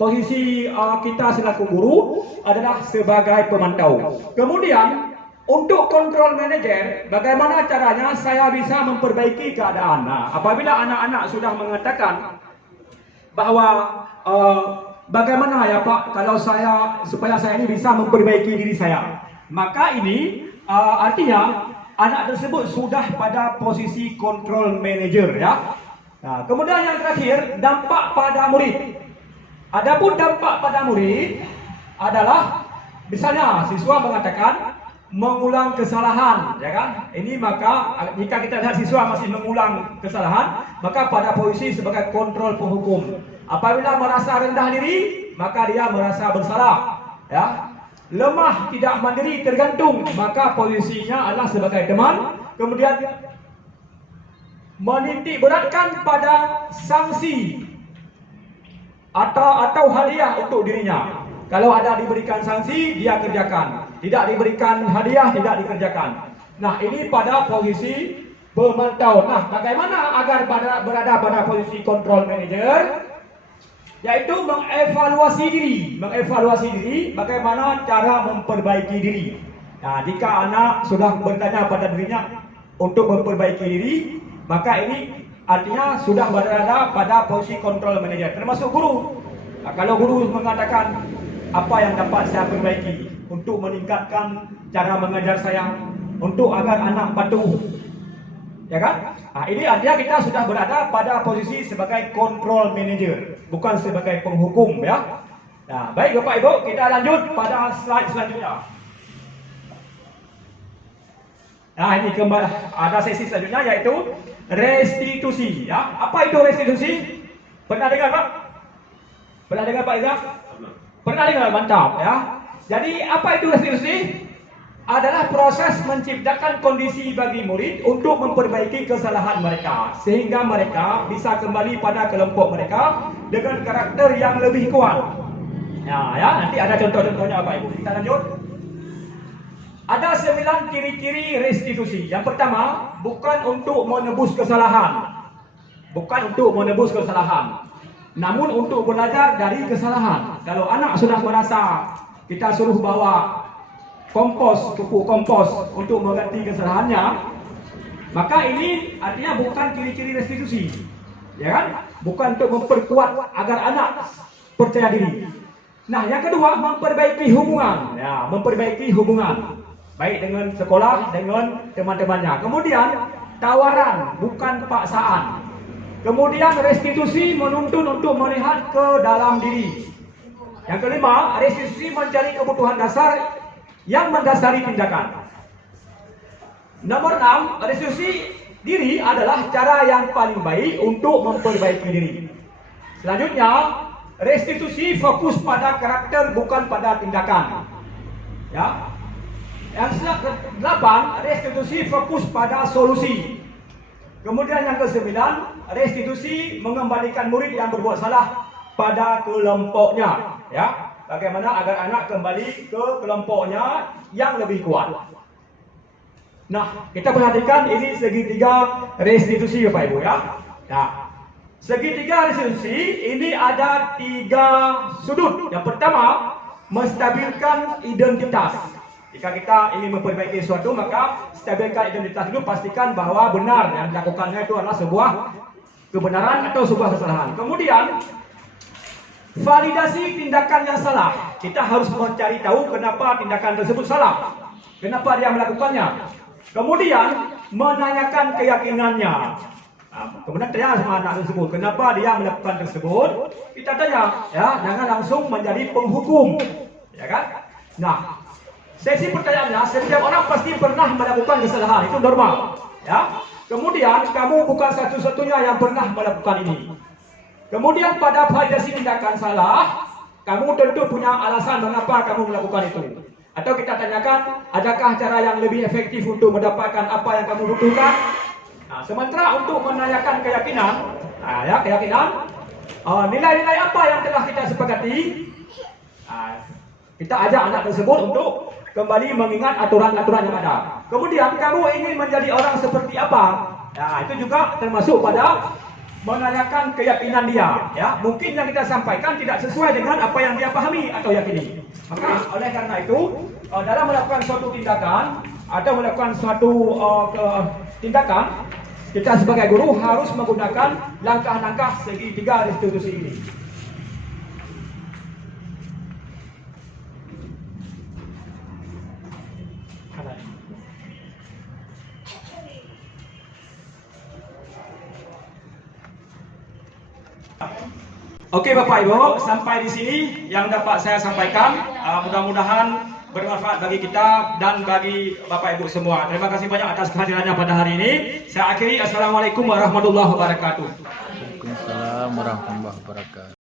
posisi kita selaku guru adalah sebagai pemantau. Kemudian untuk kontrol manajer, bagaimana caranya saya bisa memperbaiki keadaan? Nah, apabila anak-anak sudah mengatakan bahwa bagaimana ya Pak, kalau supaya saya ini bisa memperbaiki diri saya, maka ini artinya anak tersebut sudah pada posisi kontrol manajer, ya. Nah, kemudian yang terakhir, dampak pada murid. Adapun dampak pada murid adalah misalnya siswa mengatakan mengulang kesalahan, ya kan? Ini maka jika kita lihat siswa masih mengulang kesalahan, maka pada posisi sebagai kontrol penghukum. Apabila merasa rendah diri, maka dia merasa bersalah, ya. Lemah, tidak mandiri, tergantung, maka posisinya adalah sebagai teman. Kemudian menitik beratkan pada sanksi atau hadiah untuk dirinya. Kalau ada diberikan sanksi, dia kerjakan. Tidak diberikan hadiah, tidak dikerjakan. Nah, ini pada posisi pemantau. Nah, bagaimana agar berada pada posisi control manager? Yaitu mengevaluasi diri, bagaimana cara memperbaiki diri. Nah, jika anak sudah bertanya pada dirinya untuk memperbaiki diri, maka ini artinya sudah berada pada posisi control manager, termasuk guru. Nah, kalau guru mengatakan apa yang dapat saya perbaiki untuk meningkatkan cara mengajar saya, untuk agar anak patuh, ya kan? Nah, ini artinya kita sudah berada pada posisi sebagai control manager, bukan sebagai penghukum, ya. Nah, baik Bapak Ibu, kita lanjut pada slide selanjutnya. Nah, ini kembali ada sesi selanjutnya yaitu restitusi, ya. Apa itu restitusi? Pernah dengar, Pak? Pernah dengar, Pak Iza? Pernah dengar? Mantap, ya. Jadi apa itu restitusi? Adalah proses menciptakan kondisi bagi murid untuk memperbaiki kesalahan mereka sehingga mereka bisa kembali pada kelompok mereka dengan karakter yang lebih kuat. Nah, ya, nanti ada contoh-contohnya Bapak Ibu. Kita lanjut. Ada 9 ciri-ciri restitusi. Yang pertama, bukan untuk menebus kesalahan. Bukan untuk menebus kesalahan, namun untuk belajar dari kesalahan. Kalau anak sudah merasa kita suruh bawa pupuk kompos untuk mengganti kesalahannya, maka ini artinya bukan ciri-ciri restitusi, ya kan? Bukan untuk memperkuat agar anak percaya diri. Nah, yang kedua, memperbaiki hubungan, ya, memperbaiki hubungan baik dengan sekolah, dengan teman-temannya. Kemudian tawaran, bukan paksaan. Kemudian restitusi menuntun untuk melihat ke dalam diri. Yang kelima, restitusi mencari kebutuhan dasar yang mendasari tindakan. Nomor 6, restitusi diri adalah cara yang paling baik untuk memperbaiki diri. Selanjutnya, restitusi fokus pada karakter bukan pada tindakan. Ya. Yang 8, restitusi fokus pada solusi. Kemudian yang ke-9, restitusi mengembalikan murid yang berbuat salah pada kelompoknya, ya. Bagaimana agar anak kembali ke kelompoknya yang lebih kuat. Nah, kita perhatikan ini segitiga restitusi Bapak Ibu, ya. Nah, segitiga restitusi ini ada 3 sudut. Yang pertama, menstabilkan identitas. Jika kita ingin memperbaiki sesuatu, maka stabilkan identitas dulu, pastikan bahwa benar yang dilakukannya itu adalah sebuah kebenaran atau sebuah kesalahan. Kemudian validasi tindakan yang salah. Kita harus mencari tahu kenapa tindakan tersebut salah, kenapa dia melakukannya. Kemudian menanyakan keyakinannya. Nah, kemudian tanya sama anak tersebut, kenapa dia melakukan tersebut? Kita tanya, ya, jangan langsung menjadi penghukum, ya kan? Nah, sesi pertanyaannya, setiap orang pasti pernah melakukan kesalahan, itu normal, ya. Kemudian kamu bukan satu-satunya yang pernah melakukan ini. Kemudian pada validasi tindakan salah, kamu tentu punya alasan mengapa kamu melakukan itu. Atau kita tanyakan, adakah cara yang lebih efektif untuk mendapatkan apa yang kamu butuhkan? Nah, sementara untuk menanyakan keyakinan, nah, ya, keyakinan, nilai-nilai apa yang telah kita sepakati, nah, kita ajak anak tersebut untuk kembali mengingat aturan-aturan yang ada. Kemudian kamu ingin menjadi orang seperti apa? Nah, itu juga termasuk pada menanyakan keyakinan dia, ya. Mungkin yang kita sampaikan tidak sesuai dengan apa yang dia pahami atau yakini. Maka oleh karena itu, dalam melakukan suatu tindakan atau melakukan suatu tindakan, kita sebagai guru harus menggunakan langkah-langkah segitiga restitusi ini. Oke Bapak Ibu, sampai di sini yang dapat saya sampaikan. Mudah-mudahan bermanfaat bagi kita dan bagi Bapak Ibu semua. Terima kasih banyak atas kehadirannya pada hari ini. Saya akhiri. Assalamualaikum warahmatullahi wabarakatuh. Waalaikumsalam warahmatullahi wabarakatuh.